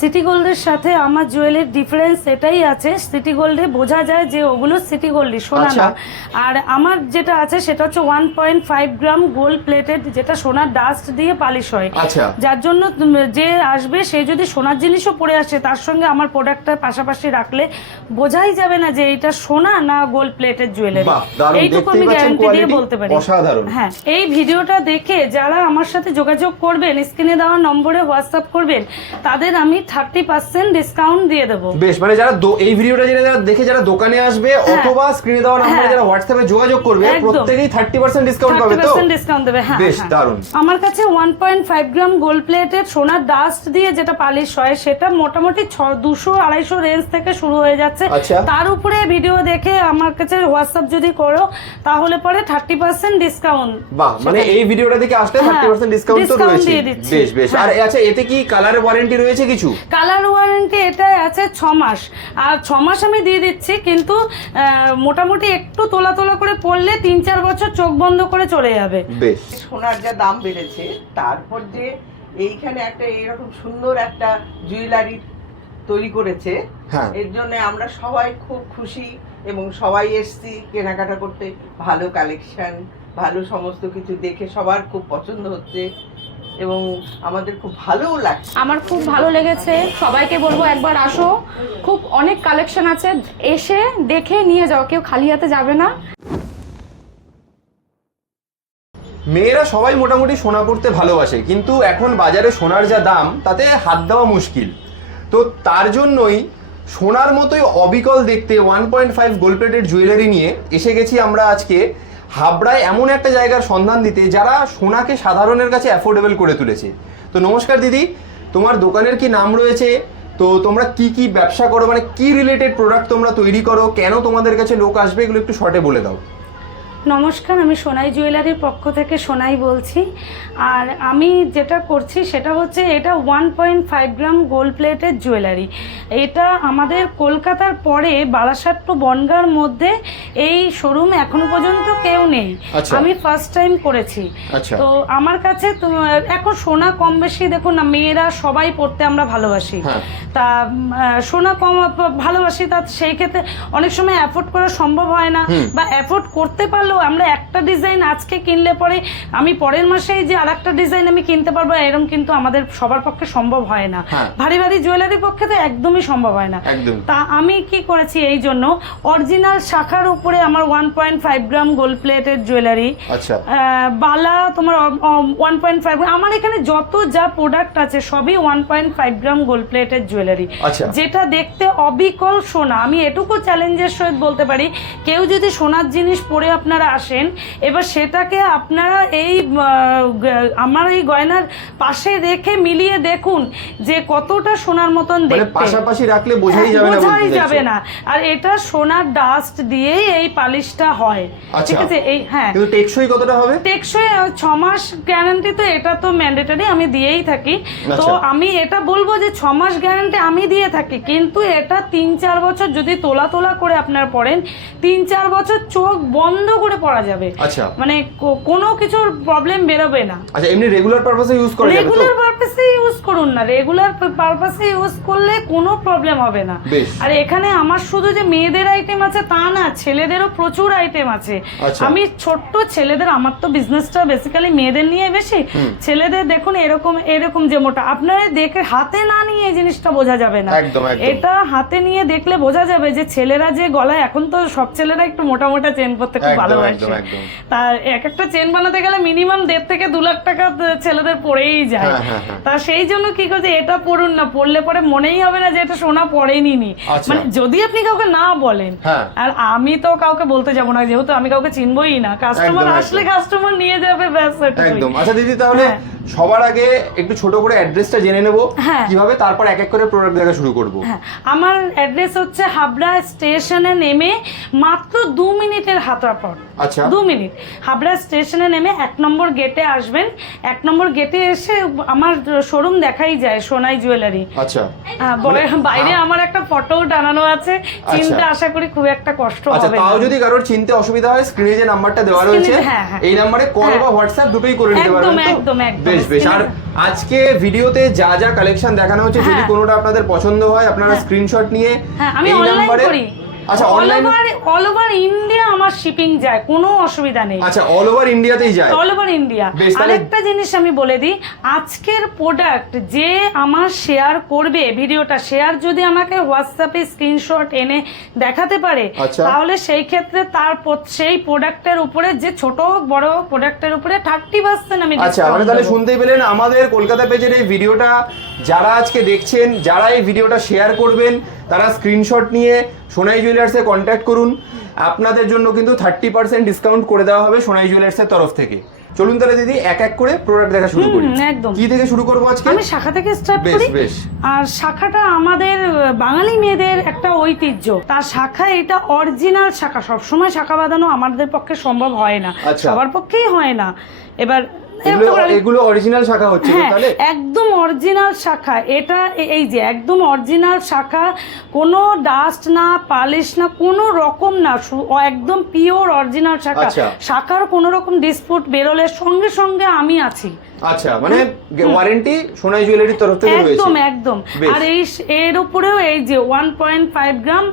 City গোল্ডের সাথে আমার জুয়েলের ডিফারেন্স এটাই আছে। সিটি গোল্ডে বোঝা যায় যে ওগুলো সিটি গোল্ডই সোনা আচ্ছা। না। আর আমার যেটা আছে সেটা হচ্ছে one point five gram gold plated যেটা সোনার ডাস্ট দিয়ে পালিশ হয়। আচ্ছা। যার জন্য যে আসবে সে যদি সোনার জিনিসও পরে আসে তার সঙ্গে আমার প্রোডাক্টটা পাশাপাশি রাখলে বোঝাই যাবে না যে এটা সোনা না গোল্ড প্লেটেড জুয়েলারি এইটুকু আমি গ্যারান্টি দিয়ে বলতে পারি। হ্যাঁ এই ভিডিওটা দেখে যারা আমার সাথে যোগাযোগ করবেন স্ক্রিনে দেওয়া নম্বরে হোয়াটসঅ্যাপ করবেন তাদের আমি থার্টি পার্সেন্ট ডিসকাউন্ট দিয়ে দেবো। বেশ মানে যারা এই ভিডিওটা জেনে যারা দেখে যারা দোকানে আসবে অথবা স্ক্রিনে দেওয়া নাম্বারে হ্যাঁ। যারা হোয়াটসঅ্যাপে যোগাযোগ করবে প্রত্যেকেই থার্টি পার্সেন্ট ডিসকাউন্ট পাবে তো? ডিসকাউন্ট দেবে হ্যাঁ বেশ, হ্যাঁ। দারুণ। আমার কাছে one point five gram gold plated সোনার ডাস্ট দিয়ে যেটা পালিশ হয় সেটা মোটামুটি দুশো আড়াইশো রেঞ্জ থেকে শুরু হয়ে যাচ্ছে। আচ্ছা। তার উপরে ভিডিও দেখে আমার কাছে হোয়াটসঅ্যাপ যদি করো তাহলে পরে থার্টি পার্সেন্ট ডিসকাউন্ট বাহ মানে এই ভিডিওটা দেখে আসলে হ্যাঁ, থার্টি পার্সেন্ট ডিসকাউন্ট তো রয়েছে। বেশ বেশ। আর হ্যাঁ। আচ্ছা এতে কি কালারের ওয়ারেন্টি রয়েছে কিছু? কালার ওয়ারেন্টি এটাই আছে ছ মাস। আর ছ মাস আমি দিয়ে দিচ্ছি কিন্তু আহ, মোটামুটি একটু তোলা তোলা করে পড়লে তিন চার বছর চোখ বন্ধ করে চলে যাবে। বেশ। সোনার যা দাম বেড়েছে তারপর যে এইখানে একটা এইরকম সুন্দর একটা জুয়েলারি তৈরি করেছে হ্যাঁ। এর জন্য আমরা সবাই খুব খুশি এবং সবাই এসছি কেনাকাটা করতে। ভালো কালেকশন ভালো সমস্ত কিছু দেখে সবার খুব পছন্দ হচ্ছে। এবং আমাদের খুব ভালোও লাগছে। আমার খুব ভালো লেগেছে। সবাইকে বলব একবার আসো। খুব অনেক কালেকশন আছে। এসে দেখে নিয়ে যাও। কেউ খালি হাতে যাবে না। মেয়েরা সবাই মোটামুটি সোনা পড়তে ভালোবাসে কিন্তু এখন বাজারে সোনার যা দাম তাতে হাত দেওয়া মুশকিল। তো তার জন্যই সোনার মতোই অবিকল দেখতে one point five gold plated jewellery নিয়ে এসে গেছি আমরা আজকে হাবড়ায় এমন একটা জায়গার সন্ধান দিতে যারা সোনাকে সাধারণের কাছে অ্যাফোর্ডেবল করে তুলেছে। তো নমস্কার দিদি, তোমার দোকানের কি নাম রয়েছে? তো তোমরা কি কি ব্যবসা করো? মানে কি রিলেটেড প্রোডাক্ট তোমরা তৈরি করো? কেন তোমাদের কাছে লোক আসবে? এগুলো একটু শর্টে বলে দাও। নমস্কার আমি সোনাই জুয়েলারির পক্ষ থেকে সোনাই বলছি আর আমি যেটা করছি সেটা হচ্ছে এটা one point five gram gold প্লেটের জুয়েলারি এটা আমাদের কলকাতার পরে বারাসাত টু বনগার মধ্যে এই শোরুম এখনও পর্যন্ত কেউ নেই আচ্ছা। আমি ফার্স্ট টাইম করেছি আচ্ছা। তো আমার কাছে তো- এখন সোনা কম বেশি দেখুন না মেয়েরা সবাই পড়তে আমরা ভালোবাসি হ্যাঁ। তা সোনা কম ভালোবাসি তা সেই ক্ষেত্রে অনেক সময় অ্যাফোর্ড করা সম্ভব হয় না বা অ্যাফোর্ড করতে পারলেও আমরা একটা ডিজাইন আজকে কিনলে পরে আমি পরের মাসেই যে আরেকটা ডিজাইন আমি কিনতে পারব এরকম কিন্তু আমাদের সবার পক্ষে সম্ভব হয় না। হ্যাঁ। ভারী ভারী জুয়েলারির পক্ষে তো একদমই সম্ভব হয় না। তা আমি কি করেছি এই জন্য অরিজিনাল শাখার উপরে আমার one point five gram gold প্লেটের জুয়েলারি বালা তোমার ওয়ান পয়েন্ট ফাইভ আমার এখানে যত যা প্রোডাক্ট আছে সবই one point five gram gold প্লেটের জুয়েলারি। যেটা দেখতে অবিকল সোনা আমি এটুকু চ্যালেঞ্জের সহিত বলতে পারি কেউ যদি সোনার জিনিস পরে আপনারা আসেন এবার সেটাকে আপনারা এই আমার এই গয়নার পাশে রেখে মিলিয়ে দেখুন যে কতটা সোনার মতন মানে দেখতে। পাশাপাশি রাখলে বোঝাই যাবে না বোঝাই যাবে না। আর এটা সোনার ডাস্ট দিয়েই এই পালিশটা হয়। আচ্ছা। ঠিক আছে? এই হ্যাঁ। কিন্তু টেকসই কতটা হবে? টেকসই আহ, ছ মাস গ্যারান্টি তো এটা তো ম্যান্ডেটরি আমি দিয়েই থাকি। তো আচ্ছা। আমি এটা বলব যে ছ মাস গ্যারান্টি আমি দিয়ে থাকি। কিন্তু এটা তিন চার বছর যদি তোলা তোলা করে আপনার পড়েন তিন চার বছর চোখ বন্ধ করে পড়া যাবে। আচ্ছা। মানে কোনো কিছুর প্রবলেম বেরোবে না। আচ্ছা এমনি রেগুলার পারপাসে ইউজ করা যাবে রেগুলার পারপাসে ইউজ করুন না। রেগুলার পারপাসে ইউজ করলে কোনো প্রবলেম হবে না। আর এখানে আমার শুধু যে মেয়েদের আইটেম আছে তা না ছেলেদেরও প্রচুর আইটেম আছে। আচ্ছা। আমি ছোট্ট ছেলেদের আমার তো বিজনেসটা বেসিক্যালি মেয়েদের নিয়ে বেশি। ছেলেদের দেখুন এরকম এরকম যে মোটা আপনারা দেখে হাতে না নিয়ে এই জিনিসটা বোঝা যাবে না। এটা হাতে নিয়ে দেখলে বোঝা যাবে যে ছেলেরা যে গলায় এখন তো সব ছেলেরা একটু মোটা মোটা চেন পরতে খুব একদম, তা এক একটা চেন বানাতে গেলে মিনিমাম দেড় থেকে দু লাখ টাকা ছেলেদের পড়েই যায় হ্যাঁ, হ্যাঁ, হ্যাঁ। তা সেই জন্য কি করছে এটা পড়ুন না পড়লে পরে মনেই হবে না যে এটা সোনা পড়েনি নি আচ্ছা। মানে যদি আপনি কাউকে না বলেন। আর আমি তো কাউকে বলতে যাব না যেহেতু আমি কাউকে চিনবই না কাস্টমার আসলে কাস্টমার নিয়ে যাবে ব্যাস একদম আচ্ছা দিদি তাহলে। সবার আগে একটু ছোট করে অ্যাড্রেসটা জেনে নেব। কীভাবে তারপর এক এক করে প্রোডাক্ট দেখা শুরু করব আমার অ্যাড্রেস হচ্ছে হাবড়া স্টেশনে নেমে মাত্র দু মিনিটের হাঁটা পর আচ্ছা। দু মিনিট হাবড়া স্টেশনে নেমে এক নম্বর গেটে আসবেন এক নম্বর গেটে এসে আমার শোরুম দেখাই যায় সোনাই জুয়েলারি আচ্ছা হ্যাঁ, বাইরে আমার একটা ফটোও টানানো আছে চিনতে আশা করি খুব একটা কষ্ট আচ্ছা হবে তাও যদি কারোর চিনতে অসুবিধা হয় স্ক্রিনে যে নাম্বারটা দেওয়া রয়েছে হ্যাঁ, হ্যাঁ। এই নাম্বারে কল হ্যাঁ। বা হোয়াটসঅ্যাপ দুটোই করে নিতে একদম, পারবেন একদম, একদম। বেশ বেশ আর আজকে ভিডিওতে যা যা কালেকশন দেখানো হচ্ছে যদি হ্যাঁ। কোনোটা আপনাদের পছন্দ হয় আপনারা হ্যাঁ। স্ক্রিনশট নিয়ে হ্যাঁ আমি এই অনলাইন নাম্বারে করি আচ্ছা অনলাইন অল ওভার ইন্ডিয়া আমার শিপিং যায় কোনো অসুবিধা নেই আচ্ছা অল ওভার ইন্ডিয়াতেই যায় অল ওভার ইন্ডিয়া আরেকটা জিনিস আমি বলে দিই আজকের প্রোডাক্ট যে আমার শেয়ার করবে ভিডিওটা শেয়ার যদি আমাকে হোয়াটসঅ্যাপে স্ক্রিনশট এনে দেখাতে পারে আচ্ছা। তাহলে সেই ক্ষেত্রে তার সেই প্রোডাক্টের উপরে যে ছোট হোক বড় হোক প্রোডাক্টের উপরে থার্টি পার্সেন্ট আমি আচ্ছা মানে তাহলে। শুনতেই পেলেন আমাদের কলকাতা পেজের এই ভিডিওটা যারা আজকে দেখছেন যারা এই ভিডিওটা শেয়ার করবেন তারা স্ক্রিনশট নিয়ে সোনাই জুয়েলার্সে কন্ট্যাক্ট করুন। আপনাদের জন্য কিন্তু থার্টি পার্সেন্ট ডিসকাউন্ট করে দেওয়া হবে সোনাই জুয়েলার্সের তরফ থেকে। চলুন তাহলে দিদি এক এক করে প্রোডাক্ট দেখা শুরু করি। একদম। কি থেকে শুরু করব আজকে? আমি শাখা থেকে স্টার্ট করি। বেশ। আর শাখাটা আমাদের বাঙালি মেয়েদের একটা ঐতিহ্য। তার শাখা এটা অরিজিনাল শাখা। সবসময় শাখা বাঁধানো আমাদের পক্ষে সম্ভব হয় না। আচ্ছা। সবার পক্ষেই হয় না। এবার এগুলো অরিজিনাল শাখা হচ্ছে হ্যাঁ তাহলে? একদম অরিজিনাল শাখা। এটা এই যে একদম অরিজিনাল শাখা কোনো ডাস্ট না পালিশ না কোনো রকম না একদম পিওর অরিজিনাল শাখা। আচ্ছা। শাখার কোনো রকম ডিসপুট বেরোলে সঙ্গে সঙ্গে আমি আছি। আচ্ছা মানে ওয়ারেন্টি সোনাই জুয়েলারির তরফ থেকে রয়েছে। একদম একদম। আর এই এর উপরেও এই যে one point five gram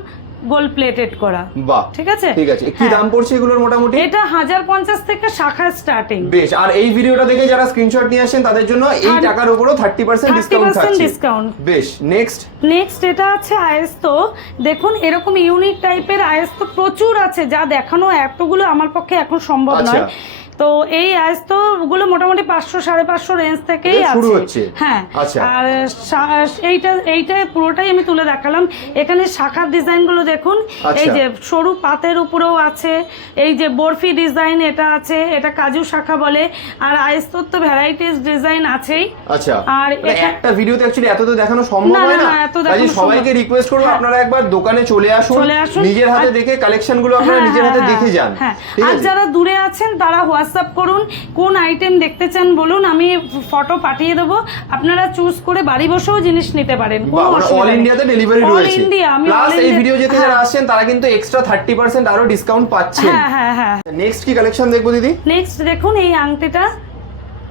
gold plated করা। বাহ। ঠিক আছে? ঠিক আছে। কি হ্যাঁ। দাম পড়ছে এগুলোর মোটামুটি? এটা হাজার পঞ্চাশ থেকে শাখা স্টার্টিং বেশ আর এই ভিডিওটা দেখে যারা স্ক্রিনশট নিয়ে আসেন তাদের জন্য এই টাকার উপরও থার্টি পার্সেন্ট 30% ডিসকাউন্ট থাকছে। discount। বেশ নেক্সট নেক্সট এটা আছে আয়েস্তো। দেখুন এরকম ইউনিক টাইপের আয়েস্তো প্রচুর আছে। যা দেখানো এতগুলো আমার পক্ষে এখন সম্ভব আচ্ছা। নয়। তো এই আয়েস্তো গুলো মোটামুটি পাঁচশো সাড়ে পাঁচশো রেঞ্জ থেকেই শুরু আছে। হচ্ছে? হ্যাঁ। আচ্ছা। আর এইটা এইটা পুরোটাই আমি তুলে দেখালাম। এখানে শাখার ডিজাইনগুলো দেখুন। আচ্ছা। এই যে সরু পাতের উপরেও আছে। এই যে বরফি ডিজাইন এটা আছে এটা কাজু শাখা বলে। আর আয়েস্তোর তো ভ্যারাইটিস ডিজাইন আছেই। আচ্ছা। আর মানে একটা ভিডিওতে অ্যাকচুয়ালি এত তো দেখানো সম্ভব না, হয় না, কাজে দেখানো সবাইকে রিকোয়েস্ট করব হ্যাঁ। আপনারা একবার দোকানে চলে আসুন চলে আসুন। নিজের হাতে দেখে কালেকশনগুলো আপনারা হ্যাঁ, নিজের হ্যাঁ, হাতে দেখে যান। আর যারা দূরে আছেন তারা হোয়াটসঅ্যাপ করুন? কোন আইটেম দেখতে চান বলুন আমি ফটো পাঠিয়ে দেবো। আপনারা চুজ করে বাড়ি বসেও জিনিস নিতে পারেন অল ইন্ডিয়াতে ডেলিভারি রয়েছে। প্লাস এই ভিডিও যেতে হ্যাঁ। যারা আসছেন তারা কিন্তু এক্সট্রা থার্টি পার্সেন্ট আরও ডিসকাউন্ট পাচ্ছেন। হ্যাঁ হ্যাঁ হ্যাঁ। নেক্সট কি কালেকশন দেখব দিদি? নেক্সট দেখুন এই আংটিটা।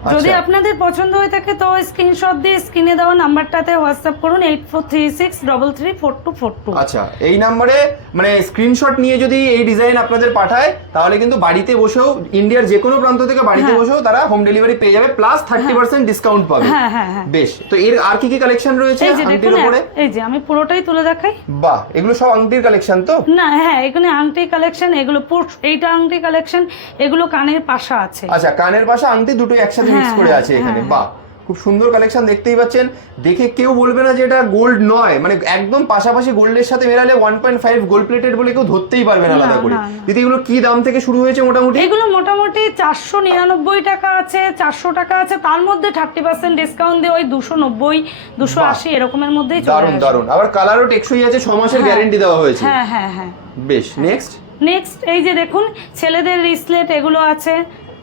যদি আচ্ছা। আপনাদের পছন্দ হয়ে থাকে তো স্ক্রিনশট দিয়ে স্ক্রিনে দেওয়া নাম্বারটাতে হোয়াটসঅ্যাপ করুন eight four three six double three four two four two আচ্ছা এই নাম্বারে মানে স্ক্রিনশট নিয়ে যদি এই ডিজাইন আপনাদের পাঠায় তাহলে কিন্তু বাড়িতে বসেও ইন্ডিয়ার যে কোনো প্রান্ত থেকে বাড়িতে হ্যাঁ। বসেও তারা হোম ডেলিভারি পেয়ে যাবে প্লাস থার্টি পার্সেন্ট ডিসকাউন্ট পাবে। হ্যাঁ হ্যাঁ হ্যাঁ। বেশ তো এর আর কি কি কালেকশন রয়েছে এই যে আংটির দেখুন উপরে এই যে আমি পুরোটাই তুলে দেখাই। বাহ এগুলো সব আংটির কালেকশন তো? না হ্যাঁ এখানে আংটি কালেকশন এগুলো পুর- এইটা আংটি কালেকশন এগুলো কানের পাশা আছে। আচ্ছা কানের পাশে আংটি দুটো একসাথে মিক্স হ্যাঁ, করে হ্যাঁ, আছে এখানে হ্যাঁ, বাহ খুব সুন্দর কালেকশন দেখতেই পাচ্ছেন। দেখে কেউ বলবে না যে এটা গোল্ড নয় মানে একদম পাশাপাশি গোল্ডের সাথে মেলালে one point five gold plated বলে কেউ ধরতেই পারবে না আলাদা করে। দিদি এগুলো কি দাম থেকে শুরু হয়েছে মোটামুটি? এগুলো মোটামুটি চারশো নিরানব্বই টাকা আছে চারশো টাকা আছে। তার মধ্যে থার্টি পার্সেন্ট ডিসকাউন্ট দিয়ে ওই দুশো নব্বই দুশো। আশি এরকমের মধ্যেই চলে দারুণ। দারুণ আবার কালারও টেকসই আছে ছ মাসের হ্যাঁ। গ্যারেন্টি দেওয়া হয়েছে। হ্যাঁ হ্যাঁ হ্যাঁ। বেশ নেক্সট নেক্সট এই যে দেখুন ছেলেদের রিসলেট এগুলো আছে।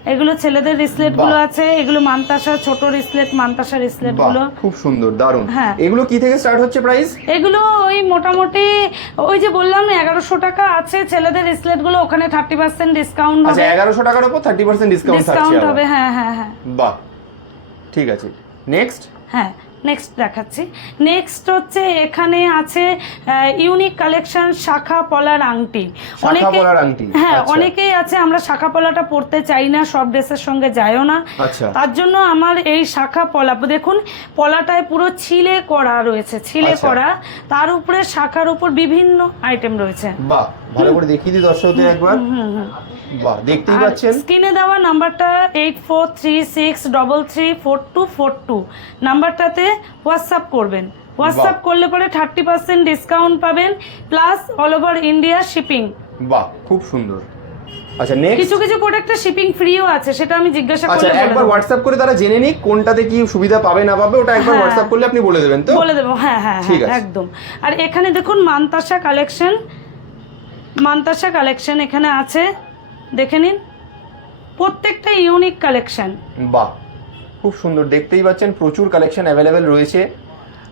এগুলো ছেলেদের রিসলেটগুলো আছে এগুলো মানতাসা ছোট রিসলেট মানতাসা রিসলেটগুলো। খুব সুন্দর দারুণ হ্যাঁ। এগুলো কি থেকে স্টার্ট হচ্ছে প্রাইস এগুলো ওই মোটামুটি ওই যে বললাম এগারোশো টাকা আছে ছেলেদের রিসলেটগুলো ওখানে থার্টি পার্সেন্ট ডিসকাউন্ট আচ্ছা হবে। এগারোশো টাকার উপর থার্টি পার্সেন্ট ডিসকাউন্ট ডিসকাউন্ট হবে হ্যাঁ হ্যাঁ হ্যাঁ। বাহ ঠিক আছে। নেক্সট হ্যাঁ নেক্সট দেখাচ্ছি। নেক্সট হচ্ছে এখানে আছে ইউনিক কালেকশন শাখা পলার আংটি। আংটি, হ্যাঁ আচ্ছা। অনেকেই আছে আমরা শাখা পলাটা পরতে চাই না সব ড্রেসের সঙ্গে যায়ও না। আচ্ছা। তার জন্য আমার এই শাখা পলা দেখুন পলাটায় পুরো ছিলে করা রয়েছে ছিলে আচ্ছা। করা। তার উপরে শাখার উপর বিভিন্ন আইটেম রয়েছে। বাহ ভালো করে দেখিয়ে দিই দর্শকদের একবার। হুম হুম। বাহ দেখতেই পাচ্ছেন। স্ক্রিনে দেওয়া নাম্বারটা eight four three six double three four two four two নাম্বারটাতে WhatsApp করবেন। হোয়াটসঅ্যাপ করলে পরে থার্টি পার্সেন্ট ডিসকাউন্ট পাবেন plus all over India shipping বাহ খুব সুন্দর। আচ্ছা নেক্সট কিছু কিছু প্রোডাক্টে শিপিং ফ্রিও আছে সেটা আমি জিজ্ঞাসা আচ্ছা একবার। হোয়াটসঅ্যাপ করে তারা জেনে নিক কোনটাতে কি সুবিধা পাবে না পাবে ওটা একবার হ্যাঁ। হোয়াটসঅ্যাপ করলে আপনি বলে দেবেন তো? বলে দেবো হ্যাঁ হ্যাঁ হ্যাঁ একদম। আর এখানে দেখুন মান্তাসা কালেকশন মান্তাসা কালেকশন এখানে আছে। দেখে নিন প্রত্যেকটা ইউনিক কালেকশন বাহ খুব সুন্দর। দেখতেই পাচ্ছেন প্রচুর কালেকশন অ্যাভেলেবেল রয়েছে।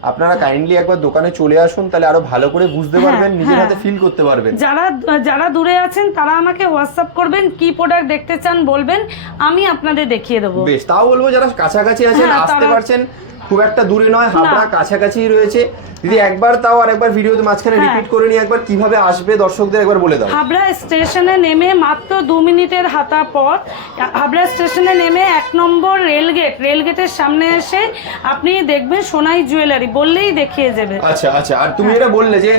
আপনারা কাইন্ডলি একবার দোকানে চলে আসুন তাহলে আরও ভালো করে বুঝতে হ্যাঁ, পারবেন নিজের হ্যাঁ। হাতে ফিল করতে পারবেন। যারা যারা দূরে আছেন তারা আমাকে হোয়াটসঅ্যাপ করবেন কি প্রোডাক্ট দেখতে চান বলবেন আমি আপনাদের দেখিয়ে দেবো। বেশ তাও বলব যারা কাছাকাছি আছেন হ্যাঁ, আসতে পারছেন। খুব একটা দূরে নয় হাবড়া কাছাকাছি রয়েছে। দিদি একবার তাও আর একবার ভিডিওতে মাঝখানে হ্যাঁ। রিপিট করে নিয়ে একবার কীভাবে আসবে দর্শকদের একবার বলে দাও। হাবড়া স্টেশনে নেমে মাত্র দু মিনিটের হাতা পথ। হাবড়া স্টেশনে নেমে এক নম্বর রেলগেট রেলগেটের সামনে এসে আপনি দেখবেন সোনাই জুয়েলারি বললেই দেখিয়ে যাবে আচ্ছা আচ্ছা। আর তুমি এটা বললে যে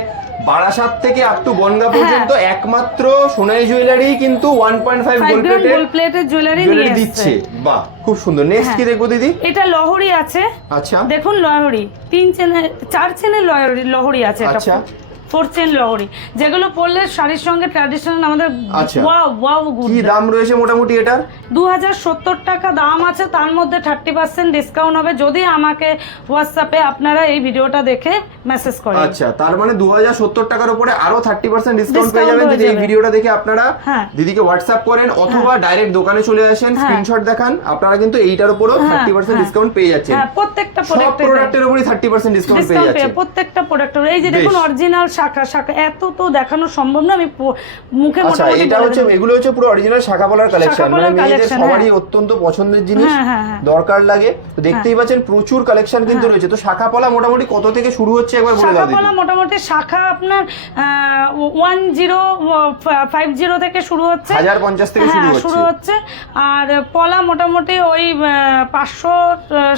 বারাসাত থেকে আপ টু বনগা হ্যাঁ। পর্যন্ত একমাত্র সোনাই জুয়েলারি কিন্তু one point five five gold প্লেটের গোল্ড প্লেটের জুয়েলারি নিয়ে দিচ্ছে। দিচ্ছে বাহ খুব সুন্দর। নেক্সট কি দেখব দিদি? এটা লহরি আছে। আচ্ছা। দেখুন লহরি। তিন চেনের চার চেনের লহরি লহরি আছে এটা। আচ্ছা। ফোর চেন লহরি যেগুলো পরলে শাড়ির সঙ্গে ট্র্যাডিশনাল আমাদের আচ্ছা। ওয়াও ওয়াও কি দাম রয়েছে মোটামুটি এটার? দু হাজার সত্তর টাকা দাম আছে তার মধ্যে থার্টি পার্সেন্ট ডিসকাউন্ট হবে। যদি আমাকে হোয়াটসঅ্যাপে আপনারা এই ভিডিওটা দেখে মেসেজ করেন। আচ্ছা তার মানে দু হাজার সত্তর টাকার উপরে আরও থার্টি পার্সেন্ট ডিসকাউন্ট পেয়ে যাবেন। যদি এই ভিডিওটা দেখে আপনারা হ্যাঁ। দিদিকে হোয়াটসঅ্যাপ করেন অথবা ডাইরেক্ট দোকানে চলে আসেন হ্যাঁ। স্ক্রিনশট দেখান আপনারা কিন্তু এইটার উপরেও হ্যাঁ, থার্টি পার্সেন্ট হ্যাঁ। ডিসকাউন্ট পেয়ে যাচ্ছেন। হ্যাঁ প্রত্যেকটা প্রোডাক্টের উপরে থার্টি পার্সেন্ট ডিসকাউন্ট পেয়ে প্রত্যেকটা প্রোডাক্টের এই যে দেখুন অরিজিনাল শাখা শাখা এত তো দেখানো সম্ভব না আমি মুখে আচ্ছা এটা হচ্ছে এগুলো হচ্ছে পুরো অরিজিনাল শাখা পলার কালেকশন মানে মেয়েদের সবারই হ্যাঁ। অত্যন্ত পছন্দের জিনিস হ্যাঁ, হ্যাঁ। দরকার লাগে। তো দেখতেই পাচ্ছেন প্রচুর কালেকশন কিন্তু রয়েছে। তো শাখা পলা মোটামুটি কত থেকে শুরু হচ্ছে একবার বলে দাও শাখা পলা মোটামুটি শাখা আপনার ওয়ান জিরো ফাইভ জিরো থেকে শুরু হচ্ছে। হাজার পঞ্চাশ থেকে শুরু হচ্ছে। শুরু হচ্ছে। আর পলা মোটামুটি ওই পাঁচশো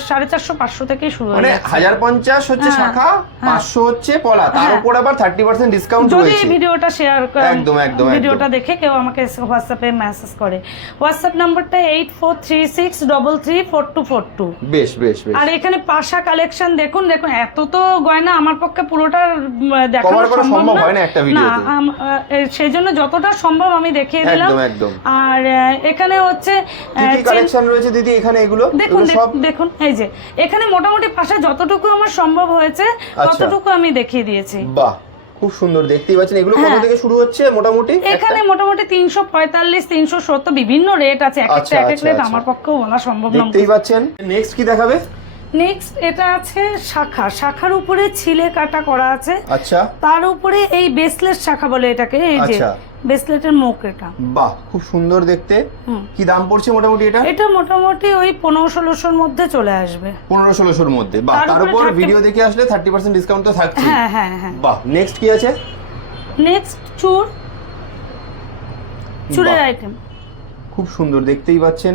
সাড়ে চারশো পাঁচশো থেকেই শুরু হয়ে মানে যাচ্ছে। হাজার পঞ্চাশ হচ্ছে শাখা পাঁচশো হচ্ছে পলা। তার। উপর আবার থার্টি পার্সেন্ট ডিসকাউন্ট যদি এই ভিডিওটা শেয়ার একদম, একদম, ভিডিওটা দেখে কেউ আমাকে হোয়াটসঅ্যাপে মেসেজ করে। হোয়াটসঅ্যাপ নাম্বারটা eight four three six double three four two four two বেশ বেশ বেশ। আর এখানে পাশা কালেকশন দেখুন দেখুন এত তো গয়না আমার পক্ষে পুরোটা দেখানো সম্ভব হয় না একটা ভিডিওতে। এ- সেই জন্য যতটা সম্ভব আমি দেখিয়ে দিলাম। একদম, একদম। আর এখানে হচ্ছে কি কালেকশন রয়েছে দিদি এখানে এগুলো? দেখুন দেখুন এই যে এখানে মোটামুটি পাশা যতটুকু আমার সম্ভব হয়েছে আচ্ছা। ততটুকু আমি দেখিয়ে দিয়েছি। বাহ খুব সুন্দর দেখতেই পাচ্ছেন। এগুলো কত হ্যাঁ। থেকে শুরু হচ্ছে মোটামুটি? এখানে মোটামুটি তিনশো পঁয়তাল্লিশ তিনশো সত্তর বিভিন্ন রেট আছে। এক একটা আচ্ছা, এক এক আচ্ছা, রেট আচ্ছা। আমার পক্ষেও বলা সম্ভব না। দেখতেই পাচ্ছেন। নেক্সট কি দেখাবে? নেক্সট এটা আছে শাখা। শাখার উপরে ছিলে কাটা করা আছে। আচ্ছা। তার উপরে এই বেসলেট শাখা বলে এটাকে এই যে আচ্ছা। বেসলেটের মুখ এটা। বাহ খুব সুন্দর দেখতে। কি দাম পড়ছে মোটামুটি এটা? এটা মোটামুটি ওই পনেরো ষোলোশোর মধ্যে চলে আসবে। পনেরো ষোলোশোর মধ্যে। বাহ তার তার উপর ভিডিও দেখে আসলে থার্টি পার্সেন্ট ডিসকাউন্ট তো থাকছে হ্যাঁ হ্যাঁ হ্যাঁ। বাহ নেক্সট কি আছে? নেক্সট চুর। চুরের আইটেম খুব সুন্দর দেখতেই পাচ্ছেন।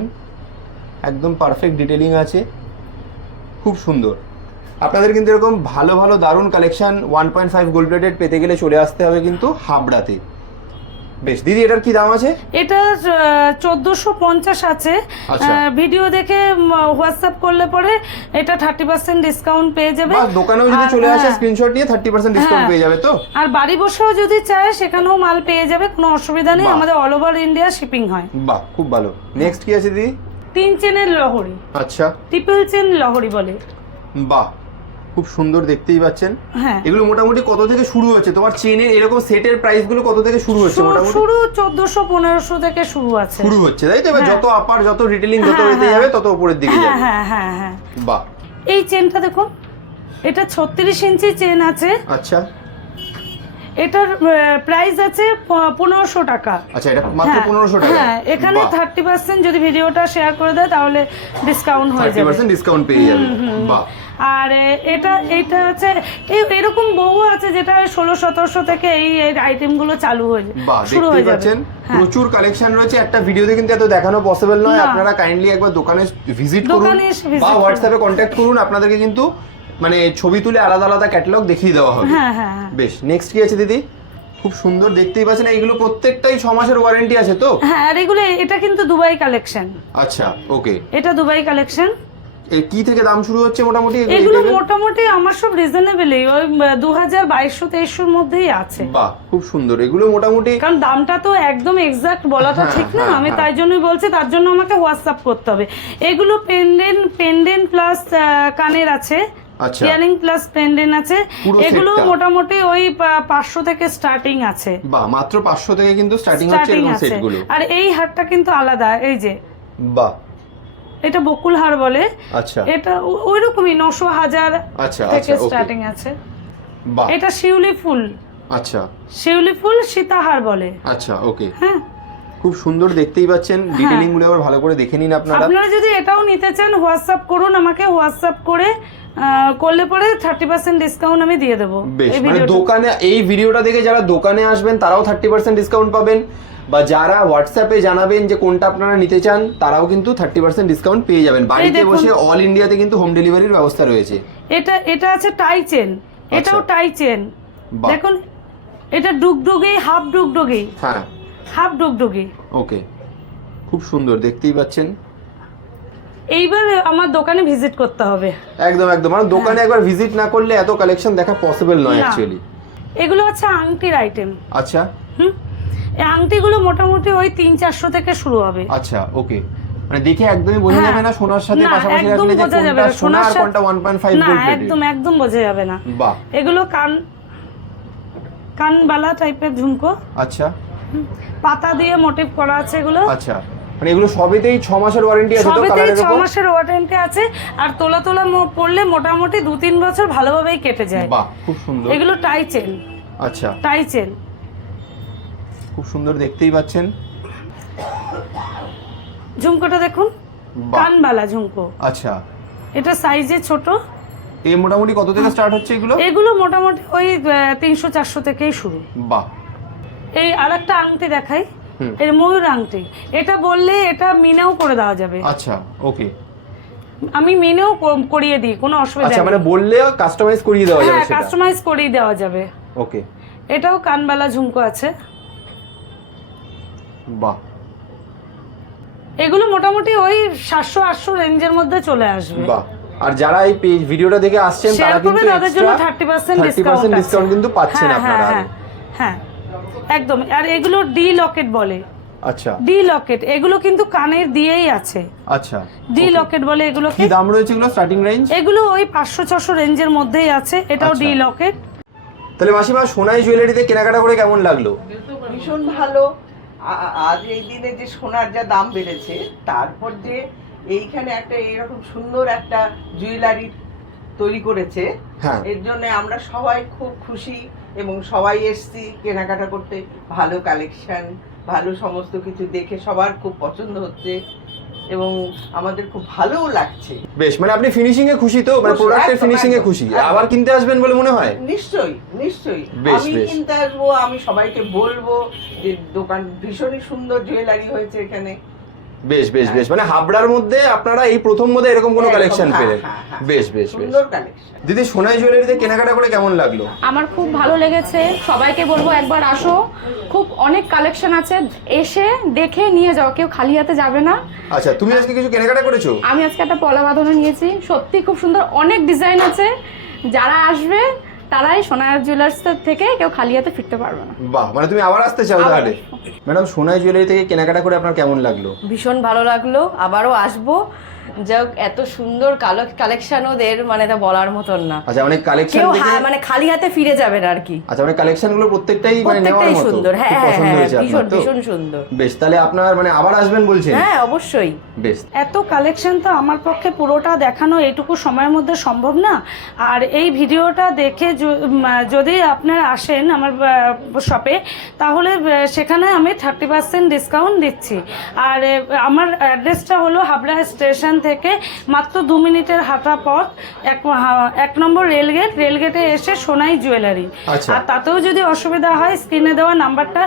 একদম পারফেক্ট ডিটেলিং আছে। খুব সুন্দর। আপনাদের কিন্তু এরকম ভালো ভালো দারুণ collection one point five gold plated পেতে গেলে চলে আসতে হবে কিন্তু হাবড়াতে। বেশ দিদি এটার কি দাম আছে? এটা চোদ্দোশো পঞ্চাশ আছে। আচ্ছা। ভিডিও দেখে হোয়াটসঅ্যাপ করলে পরে এটা থার্টি পার্সেন্ট ডিসকাউন্ট পেয়ে যাবে। দোকানেও যদি চলে আসে হ্যাঁ। স্ক্রিনশট নিয়ে থার্টি পার্সেন্ট ডিসকাউন্ট। পেয়ে যাবে তো? আর বাড়ি বসেও যদি চায় সেখানেও মাল পেয়ে যাবে কোনো অসুবিধা নেই। আমাদের অল ওভার ইন্ডিয়া শিপিং হয়। বাহ খুব ভালো। নেক্সট কি আছে দিদি? তিন চেনের লহরি। আচ্ছা। ট্রিপল চেন লহরি বলে। বাহ খুব সুন্দর দেখতেই পাচ্ছেন। হ্যাঁ। এগুলো মোটামুটি কত থেকে শুরু হচ্ছে তোমার চেনের এরকম সেটের প্রাইসগুলো কত থেকে শুরু হচ্ছে মোটামুটি? শুরু চোদ্দশো পনেরোশো থেকে শুরু আছে। শুরু হচ্ছে তাই তো? হ্যাঁ। যত আপার যত রিটেলিং যত হ্যাঁ, হ্যাঁ। যাবে তত উপরের দিকে যাবে। হ্যাঁ হ্যাঁ হ্যাঁ। বাহ। এই চেনটা দেখুন এটা ছত্রিশ ইঞ্চি চেন আছে। আচ্ছা। এটার প্রাইস আছে পনেরোশো টাকা। আচ্ছা এটা মাত্র হ্যাঁ, পনেরোশো টাকা? হ্যাঁ এখানে থার্টি পার্সেন্ট যদি ভিডিওটা শেয়ার করে দেয় তাহলে ডিসকাউন্ট হয়ে যাবে। ডিসকাউন্ট পেয়ে যাবে। বাহ। আর এটা এটা হচ্ছে এই এরকম বহু আছে যেটা ষোলো সতেরোশো থেকে এই আইটেমগুলো চালু হয়ে শুরু হয়ে যাচ্ছে হ্যাঁ। প্রচুর কালেকশন রয়েছে। একটা ভিডিওতে কিন্তু এত দেখানো পসিবল নয়। আপনারা কাইন্ডলি একবার দোকানে ভিজিট করুন বা। হোয়াটসঅ্যাপে কন্ট্যাক্ট করুন। আপনাদেরকে কিন্তু মানে ছবি তুলে আলাদা আলাদা ক্যাটালগ দেখিয়ে দেওয়া হবে। হ্যাঁ হ্যাঁ হ্যাঁ। বেশ নেক্সট কি আছে দিদি? খুব সুন্দর দেখতেই পাচ্ছেন এইগুলো প্রত্যেকটাই ছ মাসের ওয়ারেন্টি আছে তো? হ্যাঁ আর এগুলো এটা কিন্তু দুবাই কালেকশন আচ্ছা ওকে এটা দুবাই কালেকশন কি থেকে দাম শুরু হচ্ছে মোটামুটি? এগুলো মোটামুটি আমার সব রিজনেবলই ওই দু হাজার বাইশশো তেইশশোর মধ্যেই আছে। বাহ খুব সুন্দর। এগুলো মোটামুটি কারণ দামটা তো একদম এক্সাক্ট বলাটা হ্যাঁ, ঠিক না হ্যাঁ, আমি হ্যাঁ। তাই জন্যই বলছি তার জন্য আমাকে হোয়াটসঅ্যাপ করতে হবে। এগুলো পেন্ডেন্ট পেন্ডেন্ট প্লাস কানের আছে। ইয়ারিং প্লাস পেন্ডেন্ট আছে। এগুলো মোটামুটি ওই পাঁচশো থেকে স্টার্টিং আছে। বাহ মাত্র পাঁচশো থেকে কিন্তু স্টার্টিং হচ্ছে এরকম সেটগুলো আর এই হারটা কিন্তু আলাদা এই যে। বাহ। এটা বকুল হার বলে। আচ্ছা। এটা ও- ওইরকমই নশো হাজার আচ্ছা থেকে আচ্ছা স্টার্টিং আছে। বাহ। এটা শিউলি ফুল। আচ্ছা। শিউলি ফুল সীতাহার বলে। আচ্ছা ওকে। হ্যাঁ। খুব সুন্দর দেখতেই পাচ্ছেন। ডিটেলিংগুলো আবার ভালো করে দেখে নিন আপনারা। আপনারা যদি এটাও নিতে চান হোয়াটসঅ্যাপ করুন আমাকে হোয়াটসঅ্যাপ করে করলে পরে থার্টি পার্সেন্ট ডিসকাউন্ট আমি দিয়ে দেবো মানে দোকানে এই ভিডিওটা দেখে যারা দোকানে আসবেন তারাও থার্টি পার্সেন্ট ডিসকাউন্ট পাবেন। বা যারা হোয়াটসঅ্যাপে জানাবেন যে কোনটা আপনারা নিতে চান তারাও কিন্তু থার্টি পার্সেন্ট ডিসকাউন্ট পেয়ে যাবেন। বাড়িতে বসে অল ইন্ডিয়াতে কিন্তু হোম ডেলিভারির ব্যবস্থা রয়েছে। এটা এটা আছে টাই চেন এটাও আচ্ছা। টাই চেন দেখুন এটা ডুগডুগি হাফ ডুগডুগি হ্যাঁ। হাফ ডুগডুগি ওকে খুব সুন্দর দেখতেই পাচ্ছেন। এইবার আমার দোকানে ভিজিট করতে হবে। একদম একদম। মানে দোকানে একবার ভিজিট না করলে এত কালেকশন দেখা পসিবল নয় অ্যাকচুয়ালি এগুলো হচ্ছে আংটির আইটেম আচ্ছা। হুম? এই আংটিগুলো মোটামুটি ওই তিন চারশো থেকে শুরু হবে। আচ্ছা ওকে। মানে দেখে একদমই বোঝা হ্যাঁ। যাবে না সোনার সাথে পাশাপাশি একদম রাখলে যে বোঝা যাবে কোনটা। সোনা আর কোনটা 1.5 না একদম একদম বোঝা যাবে না। বাহ। এগুলো কান কানবালা টাইপের ঝুমকো। আচ্ছা। পাতা দিয়ে মোটিভ করা আছে এগুলো। আচ্ছা। মানে এগুলো সবেতেই ছ মাসের ওয়ারেন্টি আছে তো কালারের ছ উপর মাসের ওয়ারেন্টি আছে আর তোলা তোলা পড়লে মোটামুটি দু তিন বছর ভালোভাবেই কেটে যায়। বাহ খুব সুন্দর। এগুলো টাই চেন আচ্ছা। টাই চেন খুব সুন্দর দেখতেই পাচ্ছেন। ঝুমকোটা দেখুন। কানবালা ঝুমকো। আচ্ছা। এটা সাইজে ছোট। এই মোটামুটি কত থেকে স্টার্ট হচ্ছে এগুলো? এগুলো মোটামুটি ওই তিনশো চারশো থেকেই শুরু। বাহ। এই আর একটা আংটি দেখাই। এর ময়ূর আংটি। এটা বললে এটা মিনেও করে দেওয়া যাবে। আচ্ছা ওকে। আমি মিনেও করিয়ে দিই কোনো অসুবিধা আচ্ছা মানে বললে কাস্টমাইজ করিয়ে দেওয়া যাবে হ্যাঁ সেটা। কাস্টমাইজ করিয়ে দেওয়া যাবে। ওকে। এটাও কানবালা ঝুমকো আছে। বাহ। এগুলো মোটামুটি ওই সাতশো আটশো রেঞ্জের মধ্যে চলে আসবে। বাহ। আর যারা এই পেজ ভিডিওটা দেখে আসছেন তারা কিন্তু তাদের জন্য এক্সট্রা থার্টি পার্সেন্ট 30% ডিসকাউন্ট কিন্তু পাচ্ছেন হ্যাঁ আপনারা হ্যাঁ হ্যাঁ। একদম। আর এগুলো ডি লকেট বলে। আচ্ছা। ডি লকেট এগুলো কিন্তু কানের দিয়েই আছে। আচ্ছা। ডি লকেট বলে এগুলোকে। কি দাম রয়েছে এগুলো? স্টার্টিং রেঞ্জ এগুলো ওই পাঁচশো ছশো রেঞ্জের মধ্যেই আছে। এটাও আচ্ছা। ডি লকেট তাহলে মাসিমা সোনাই জুয়েলারিতে কেনাকাটা করে কেমন লাগল? ভীষণ ভালো। আজ এই দিনে যে সোনার যা দাম বেড়েছে তারপর যে এইখানে একটা এইরকম সুন্দর একটা জুয়েলারি তৈরি করেছে। হ্যাঁ। এর জন্য আমরা সবাই খুব খুশি এবং সবাই এসছি কেনাকাটা করতে। ভালো কালেকশন ভালো সমস্ত কিছু দেখে সবার খুব পছন্দ হচ্ছে এবং আমাদের খুব ভালোও লাগছে। বেশ মানে আপনি ফিনিশিং এ খুশি তো? মানে প্রোডাক্টের ফিনিশিং এ খুশি। আবার কিনতে আসবেন বলে মনে হয়? নিশ্চয়ই নিশ্চয়ই। আমি। কিনতে আসব আমি সবাইকে বলব যে দোকান ভীষণই সুন্দর জুয়েলারি হয়েছে এখানে। বেশ বেশ বেশ। মানে হাবড়ার মধ্যে আপনারা এই প্রথম মধ্যে এরকম কোনো কালেকশন হ্যাঁ, পেলেন? হ্যাঁ, হ্যাঁ। বেশ বেশ বেশ। দিদি সোনাই জুয়েলারিতে কেনাকাটা করে কেমন লাগল? আমার খুব ভালো লেগেছে। সবাইকে বলব একবার আসো। খুব অনেক কালেকশন আছে। এসে দেখে নিয়ে যাও। কেউ খালি হাতে যাবে না। আচ্ছা তুমি আজকে কিছু কেনাকাটা করেছ? আমি আজকে একটা পলা বাঁধানো নিয়েছি। সত্যি খুব সুন্দর। অনেক ডিজাইন আছে। যারা আসবে তারাই সোনা জুয়েলার্স থেকে কেউ খালি হাতে ফিরতে পারবে না। বাহ মানে তুমি আবার আসতে চাও তাহলে? ম্যাডাম সোনা জুয়েলারি থেকে কেনাকাটা করে আপনার কেমন লাগল? ভীষণ ভালো লাগল আবারও আসব। যাই হোক, এত সুন্দর কালো কালেকশন ওদের মানে তা বলার মতন না। আচ্ছা অনেক কালেকশন কেউ থেকে মানে খালি হাতে ফিরে যাবেন আর কি। আচ্ছা মানে কালেকশনগুলো প্রত্যেকটাই মানে নেওয়ার মতো। সুন্দর। হ্যাঁ হ্যাঁ হ্যাঁ ভীষণ ভীষণ সুন্দর। বেশ তাহলে আপনার মানে আবার আসবেন বলছেন? হ্যাঁ অবশ্যই। বেশ। এত কালেকশন তো আমার পক্ষে পুরোটা দেখানো এইটুকু সময়ের মধ্যে সম্ভব না। আর এই ভিডিওটা দেখে যদি আপনারা আসেন আমার শপে তাহলে সেখানে আমি থার্টি পার্সেন্ট ডিসকাউন্ট দিচ্ছি। আর আমার অ্যাড্রেসটা হলো হাবড়া স্টেশন থেকে মাত্র দু মিনিটের হাঁটা পথ। এক এক নম্বর রেলগেট। রেলগেটে এসে সোনাই জুয়েলারি। আচ্ছা। আর তাতেও যদি অসুবিধা হয় স্ক্রিনে দেওয়া নাম্বারটা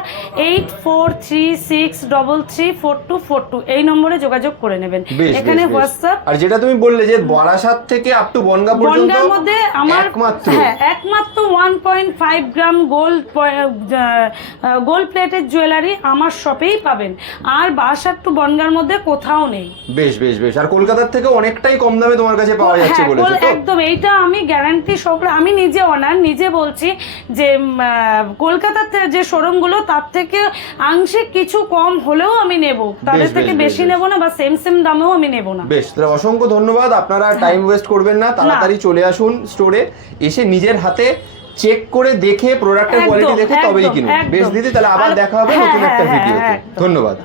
eight four three six double three four two four two. এই নম্বরে যোগাযোগ করে নেবেন। এখানে। হোয়াটসঅ্যাপ। আর যেটা তুমি বললে যে বারাসাত থেকে আপ টু বনগা পর্যন্ত বনগার মধ্যে আমার হ্যাঁ একমাত্র one point five gram gold gold প্লেটের জুয়েলারি আমার শপেই পাবেন। আর বাসার টু বনগার মধ্যে কোথাও নেই। বেশ বেশ বেশ। আর কলকাতার থেকে অনেকটাই কম দামে তোমার কাছে পাওয়া যাচ্ছে হ্যাঁ, বলেছ তো একদম এইটা আমি গ্যারান্টি সহকারে আমি নিজে অনার নিজে বলছি যে কলকাতার যে শোরুমগুলো তার থেকে আংশিক কিছু কম হলেও আমি নেব। তাদের থেকে বেশি। নেব না বা সেম সেম দামেও আমি নেব না। বেশ তাহলে অসংখ্য ধন্যবাদ। আপনারা টাইম ওয়েস্ট করবেন না তাড়াতাড়ি চলে আসুন স্টোরে এসে নিজের হাতে চেক করে দেখে প্রোডাক্টের কোয়ালিটি দেখে তবেই কিনুন। বেশ দিদি তাহলে আবার দেখা হবে হ্যাঁ, নতুন একটা হ্যাঁ, হ্যাঁ, ভিডিওতে ধন্যবাদ।